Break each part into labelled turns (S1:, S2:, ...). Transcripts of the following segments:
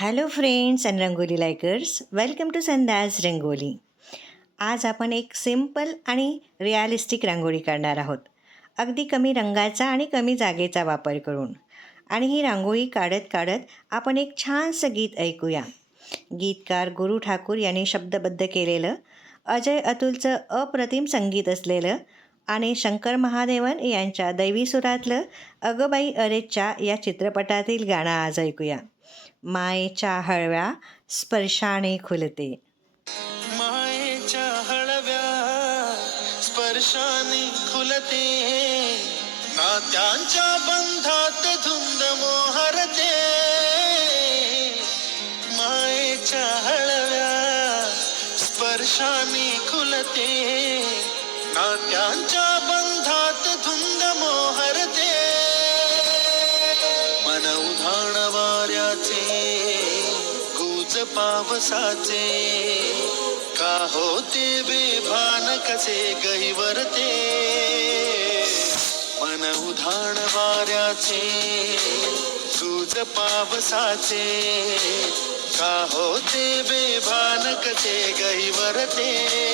S1: Hello friends and rangoli likers welcome to Sandas rangoli आज आपण एक सिंपल आणि रिअलिस्टिक रांगोळी काढणार आहोत. अगदी कमी रंगाचा आणि कमी जागेचा वापर करून. आणि ही रांगोळी काढत काढत आपण एक छानसं गीत ऐकूया. गीतकार गुरु ठाकूर यांनी शब्दबद्ध केलेलं अजय अतुलचं अप्रतिम संगीत असलेलं आणि शंकर महादेवन यांच्या दैवी सुरातलं अगबाई अरेच्या या चित्रपटातील गाणं आज ऐकूया. मायेच्या हळव्या स्पर्शाने खुलते.
S2: मायेच्या हळव्या स्पर्शाने खुलते. नात्यांच्या बंधात धुंद मोहरते. मायेच्या हळव्या स्पर्शाने खुलते. नात्यांच्या पावसाचे का होते बेभान कसे गहिवरते? मन उधाण वाऱ्याचे सूज पावसाचे का होते बेभान कसे गहिवरते?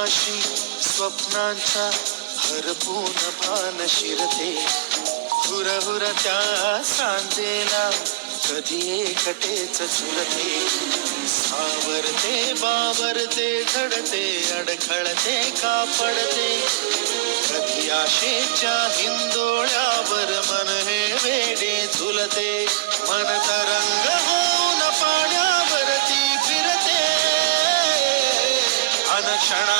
S2: आकाशी स्वप्नांचा हरपून भान शिरते. हुर हुर त्या सांजेला कधी एकटेच झुलते सावरते बावरते झडते अडखळते का पडते कधी आशेच्या हिंदोळ्यावर मन हे वेडे झुलते. मन तरंग होऊन पाण्यावरती फिरते. अनक्षणा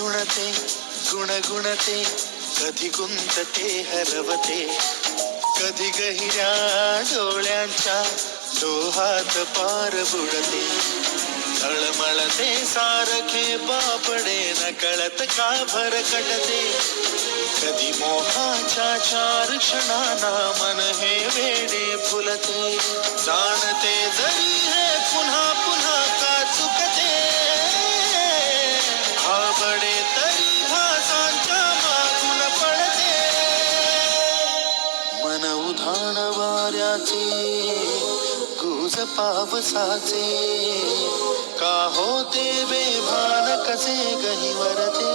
S2: गुणते गुणगुणते कधी गुंतते हरवते. कधी गहिऱ्या डोळ्यांच्या लोहात पार बुडते. तळमळते सारखे बापडे नकळत का भरकटते कधी मोहाच्या चार क्षणाना मन हे वेडे फुलते. जाणते जरी पावसाचे गुज पावसाचे का होते बेभान कसे गहिवरते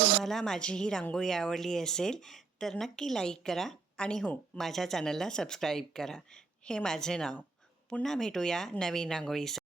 S1: तुम्हाला माझी ही रांगोळी आवडली असेल तर नक्की लाईक करा आणि हो माझ्या चॅनलला सबस्क्राईब करा. हे माझे नाव. पुन्हा भेटूया नवीन रांगोळीसाठी.